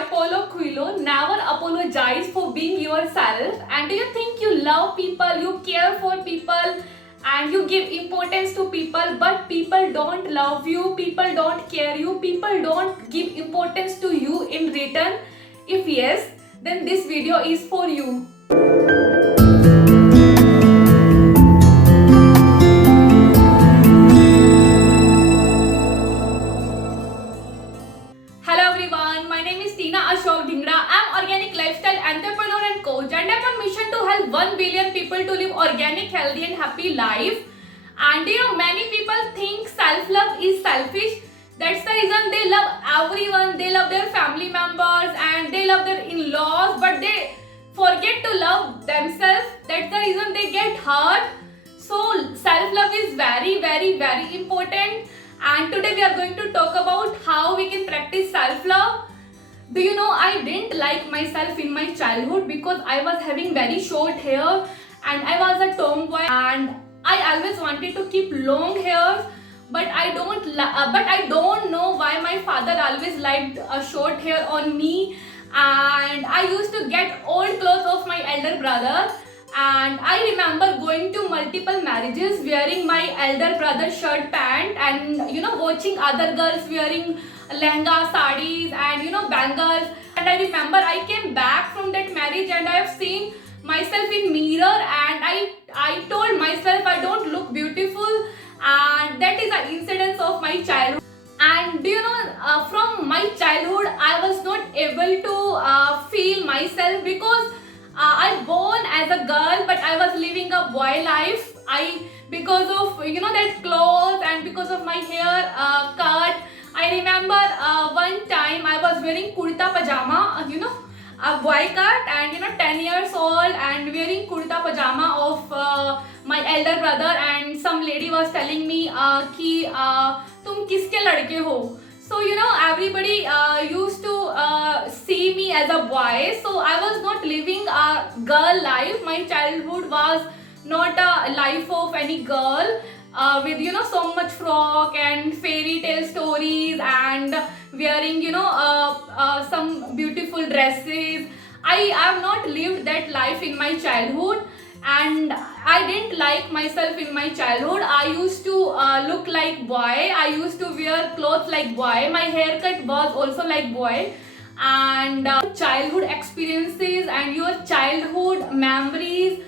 by Paulo Coelho. Never apologize for being yourself. And do you think you love people, you care for people, and you give importance to people, but people don't love you, people don't care you, people don't give importance to you in return? If yes, then this video is for you. Hello everyone, my name is Tina Ashok Dhingra. I'm organic lifestyle entrepreneur and coach, and I'm on mission to help 1 billion people to live organic, healthy and happy life. And many people think self-love is selfish. That's the reason they love everyone, they love their family members and they love their in-laws, but they forget to love themselves. That's the reason they get hurt. So self-love is very, very, very important. And today we are going to talk about how we can practice self-love. Do you know, I didn't like myself in my childhood because I was having very short hair and I was a tomboy and I always wanted to keep long hair, but I don't know why my father always liked a short hair on me. And I used to get old clothes of my elder brother, and I remember going to multiple marriages wearing my elder brother's shirt pant and watching other girls wearing lehenga sarees and bangles. And I remember I came back from that marriage and I have seen myself in mirror and I told myself I don't look beautiful, and that is an incidence of my childhood. And from my childhood I was not able to feel myself because I born as a girl, but I was living a boy life. Because of that clothes and because of my hair cut. I remember one time I was wearing kurta pajama, a boy cut, and 10 years old and wearing kurta pajama of my elder brother, and some lady was telling me कि तुम किसके लड़के हो. So everybody used to see me as a boy. So I was not living a girl life. My childhood was not a life of any girl with so much frock and fairy tale stories and wearing some beautiful dresses. I have not lived that life in my childhood, and I didn't like myself in my childhood. I used to look like boy. I used to wear clothes like boy. My haircut was also like boy. And childhood experiences and your childhood memories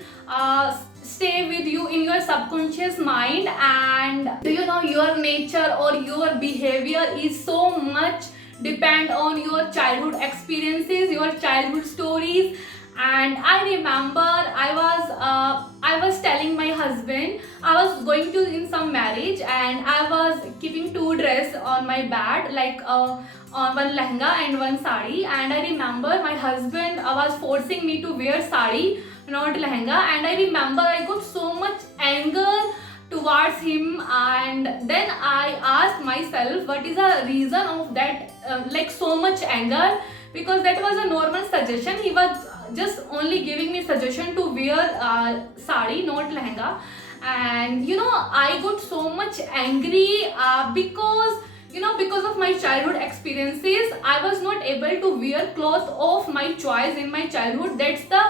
stay with you in your subconscious mind. And your nature or your behavior is so much depend on your childhood experiences, your childhood stories. And I remember I was telling my husband I was going to in some marriage and I was keeping two dresses on my bed, like one lehenga and one sari. And I remember my husband was forcing me to wear sari, not lehenga. And I remember I got so much anger towards him, and then I asked myself what is the reason of that like so much anger, because that was a normal suggestion. He was just only giving me suggestion to wear sari, not lehenga. And I got so much angry because of my childhood experiences. I was not able to wear clothes of my choice in my childhood. That's the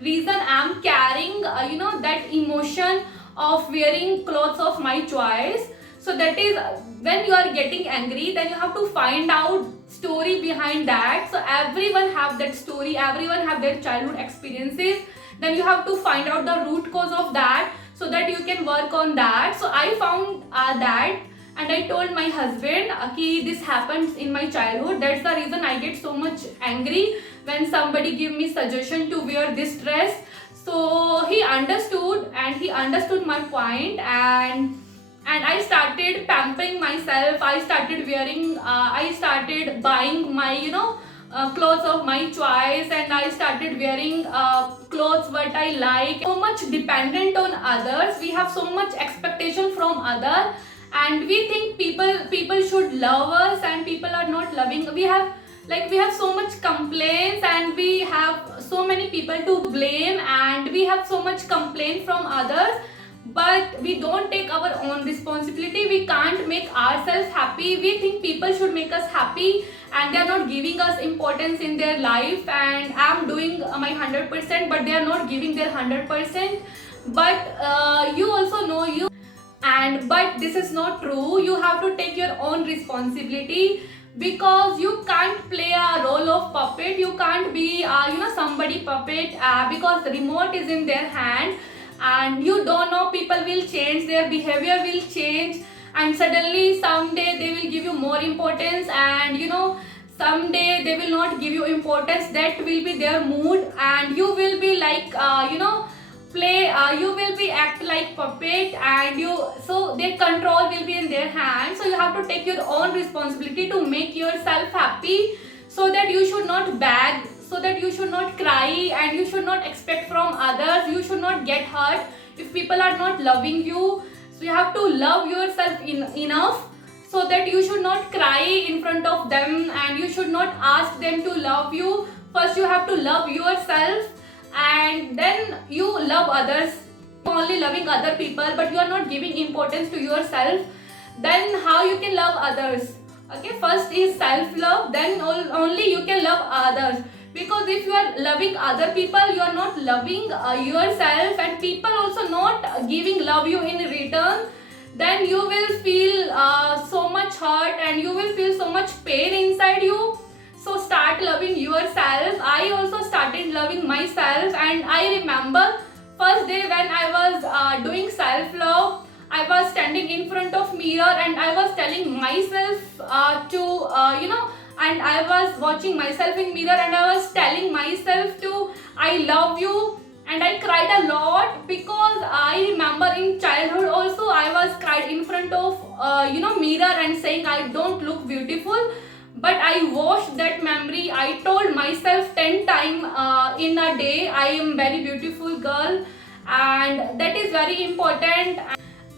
reason I'm carrying that emotion of wearing clothes of my choice. So that is when you are getting angry, then you have to find out story behind that. So everyone have that story, everyone have their childhood experiences. Then you have to find out the root cause of that so that you can work on that. So I found that, and I told my husband कि this happens in my childhood. That's the reason I get so much angry when somebody give me suggestion to wear this dress. So he understood my point, and I started pampering myself. I started wearing I started buying my clothes of my choice, and I started wearing clothes what I like. So much dependent on others. We have so much expectation from others, and we think people should love us, and people are not loving. We have so much complaints, and we have so many people to blame, and we have so much complaint from others, but we don't take our own responsibility. We can't make ourselves happy. We think people should make us happy, and they are not giving us importance in their life, and I'm doing my 100%, but they are not giving their 100%. But you also know you, and but this is not true. You have to take your own responsibility, because you can't play a role of puppet. You can't be somebody puppet, because the remote is in their hand, and you don't know, people will change, their behavior will change, and suddenly someday they will give you more importance, and someday they will not give you importance. That will be their mood, and you will be like play you will be act like puppet, and so their control will be in their hands. So you have to take your own responsibility to make yourself happy, so that you should not beg, so that you should not cry, and you should not expect from others. You should not get hurt if people are not loving you. So you have to love yourself enough, so that you should not cry in front of them, and you should not ask them to love you. First you have to love yourself, and then you love others. Only loving other people, but you are not giving importance to yourself, then how you can love others? Okay, first is self love, then only you can love others. Because if you are loving other people, you are not loving yourself, and people also not giving love you in return, then you will feel so much hurt, and you will feel so much pain inside you. So start loving yourself. I also started loving myself, and I remember first day when I was doing self love. I was standing in front of mirror, and I was telling myself and I was watching myself in mirror, and I was telling myself to I love you. And I cried a lot, because I remember in childhood also I was cried in front of mirror and saying I don't look beautiful. But I washed that memory. I told myself 10 times in a day, I am very beautiful girl, and that is very important.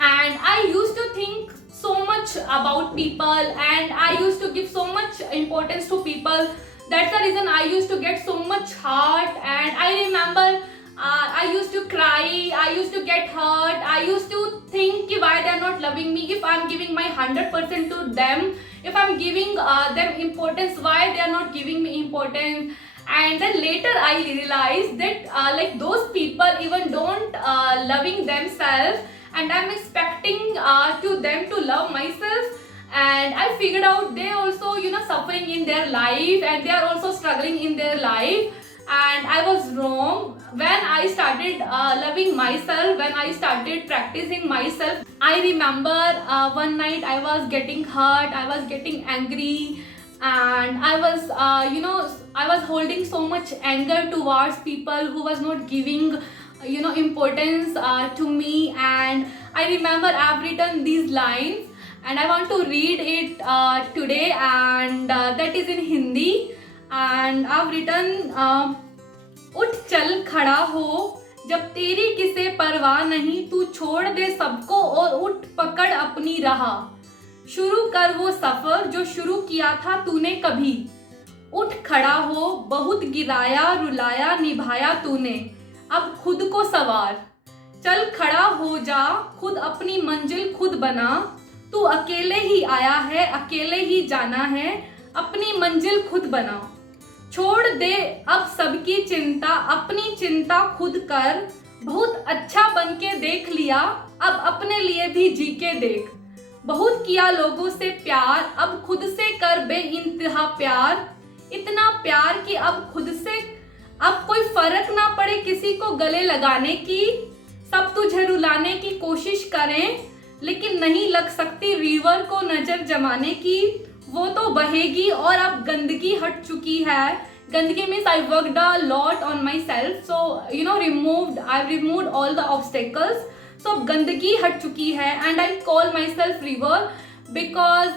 And I used to think so much about people, and I used to give so much importance to people. That's the reason I used to get so much hurt. And I remember I used to cry, I used to get hurt, I used to think why they are not loving me. If I'm giving my 100% to them, if I'm giving them importance, why they are not giving me importance? And then later I realized that like those people even don't loving themselves, and I'm expecting to them to love myself. And I figured out they also suffering in their life, and they are also struggling in their life. And I was wrong. When I started loving myself, when I started practicing myself, I remember one night I was getting hurt, I was getting angry, and I was I was holding so much anger towards people who was not giving importance to me. And I remember I've written these lines, and I want to read it today, and that is in Hindi. And I've written उठ चल खड़ा हो, जब तेरी किसे परवाह नहीं, तू छोड़ दे सबको और उठ पकड़ अपनी राह, शुरू कर वो सफर जो शुरू किया था तूने कभी, उठ खड़ा हो, बहुत गिराया रुलाया निभाया तूने, अब खुद को सवार, चल खड़ा हो जा, खुद अपनी मंजिल खुद बना, तू अकेले ही आया है अकेले ही जाना है, अपनी मंजिल खुद बना, छोड़ दे अब सबकी चिंता, अपनी चिंता खुद कर, बहुत अच्छा बन के देख लिया, अब अपने लिए भी जी के देख, बहुत किया लोगों से प्यार, अब खुद से कर बेइंतहा प्यार, इतना प्यार कि अब खुद से अब कोई फर्क ना पड़े किसी को गले लगाने की, सब तुझे रुलाने की कोशिश करें, लेकिन नहीं लग सकती रिवर को नजर जमाने की, वो तो बहेगी और अब गंदगी हट चुकी है. गंदगी means I worked a lot on myself, so I removed all the obstacles. So अब गंदगी हट चुकी है, and I call myself river, because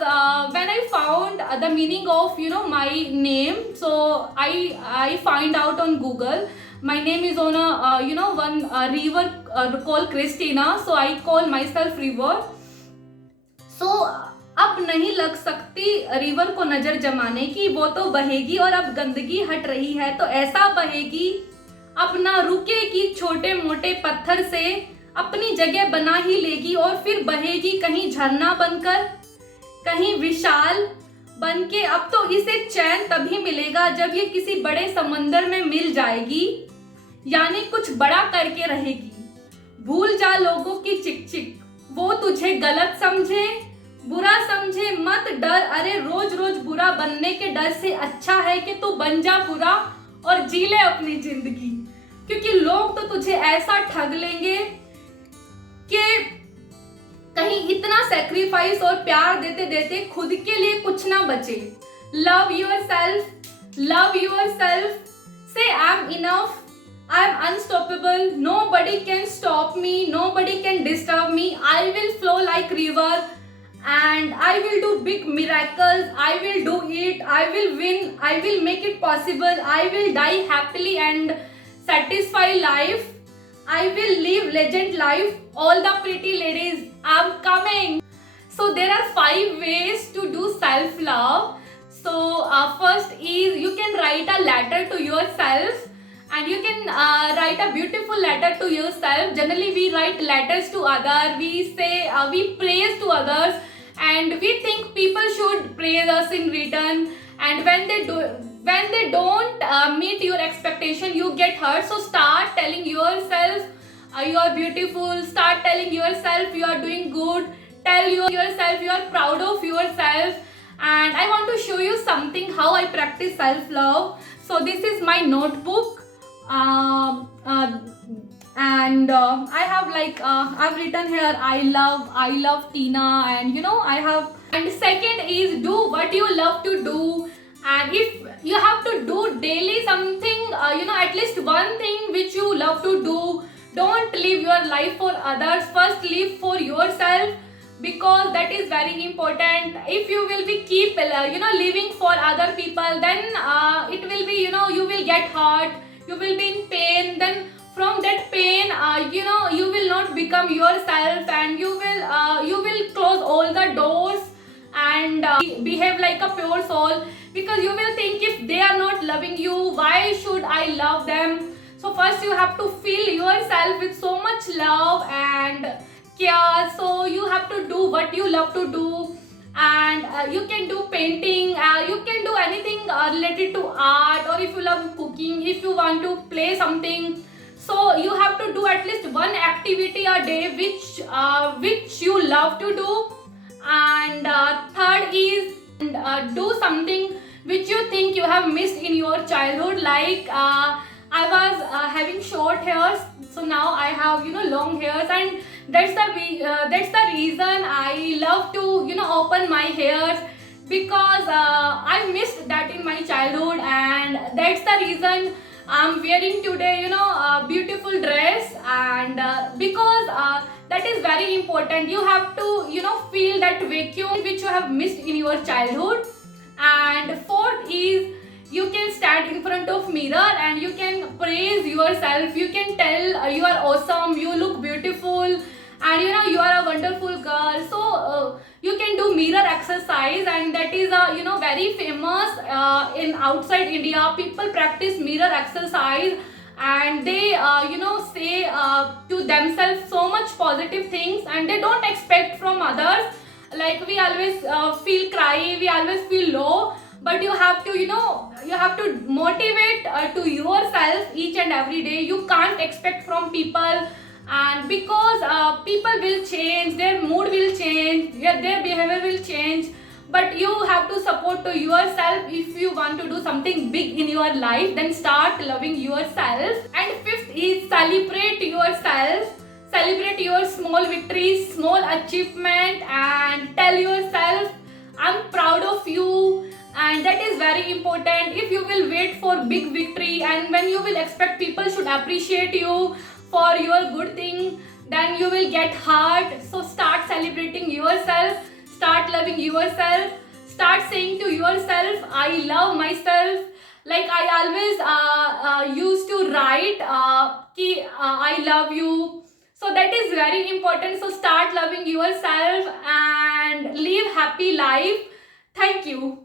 when I found the meaning of my name, so I find out on Google. My name is on a one river called Christina, so I call myself river. So अब नहीं लग सकती river को नजर जमाने की, वो तो बहेगी और अब गंदगी हट रही है तो ऐसा बहेगी, अब ना रुकेगी छोटे मोटे पत्थर से, अपनी जगह बना ही लेगी और फिर बहेगी कहीं झरना बनकर, कहीं विशाल बन के। अब तो इसे चैन तभी मिलेगा जब ये किसी बड़े समंदर में मिल जाएगी, यानी कुछ बड़ा करके रहेगी। भूल जा लोगों की चिक चिक, वो तुझे गलत समझे, बुरा समझे मत डर। अरे रोज रोज बुरा बनने के डर से अच्छा है कि तू बन जा बुरा और जी ले अपनी जिंदगी। क्योंकि लोग तो तुझे ऐसा ठग लेंगे कि कहीं इतना सेक्रीफाइस और प्यार देते देते खुद के लिए कुछ ना बचे। Love yourself, love yourself, say I am enough, I am unstoppable, nobody can stop me, nobody can disturb me, I will flow like river and I will do big miracles, I will do it, I will win, I will make it possible, I will die happily and satisfy life, I will live legend life, all the pretty ladies, I'm coming. So there are 5 ways to do self-love. So first is you can write a letter to yourself. And you can write a beautiful letter to yourself. Generally we write letters to others, we say we praise to others, and we think people should praise us in return, and when they don't meet your expectation, you get hurt. So start telling yourself you are beautiful, start telling yourself you are doing good, tell yourself you are proud of yourself. And I want to show you something how I practice self love. So this is my notebook. And I have I've written here I love Tina, and I have. And second is do what you love to do, and if you have to do daily something, at least one thing which you love to do. Don't live your life for others, first live for yourself, because that is very important. If you will be keep living for other people, then it will be you will get hurt, you will be in pain. Then from that pain you will not become yourself, and you will close all the doors and behave like a pure soul, because you will think if they are not loving you, why should I love them? So first you have to fill yourself with so much love and care. So you have to do what you love to do, and you can do painting, you can do anything related to art, or if you love cooking, if you want to play something. So you have to do at least one activity a day which you love to do. And third is do something which you think you have missed in your childhood. Like I was having short hairs, so now I have long hairs, and that's the reason I love to open my hairs, because I missed that in my childhood, and that's the reason I'm wearing today a beautiful dress. And because that is very important, you have to feel that vacuum which you have missed in your childhood. And fourth is you can stand in front of mirror and you can praise yourself, you can tell you are awesome, you look beautiful, and you are a wonderful girl. So you can do mirror exercise, and that is very famous in outside India. People practice mirror exercise, and they say to themselves so much positive things, and they don't expect from others. Like we always feel cry, we always feel low, but you have to you have to motivate to yourself each and every day. You can't expect from people, and because people will change, their mood will change, their behavior will change, but you have to support to yourself. If you want to do something big in your life, then start loving yourself. And fifth is celebrate yourself, celebrate your small victories, small achievement, and tell yourself I'm proud of you. And that is very important. If you will wait for big victory, and when you will expect people should appreciate you for your good thing, then you will get hurt. So start celebrating yourself, start loving yourself, start saying to yourself I love myself. Like I always used to write I love you. So that is very important. So start loving yourself and live happy life. Thank you.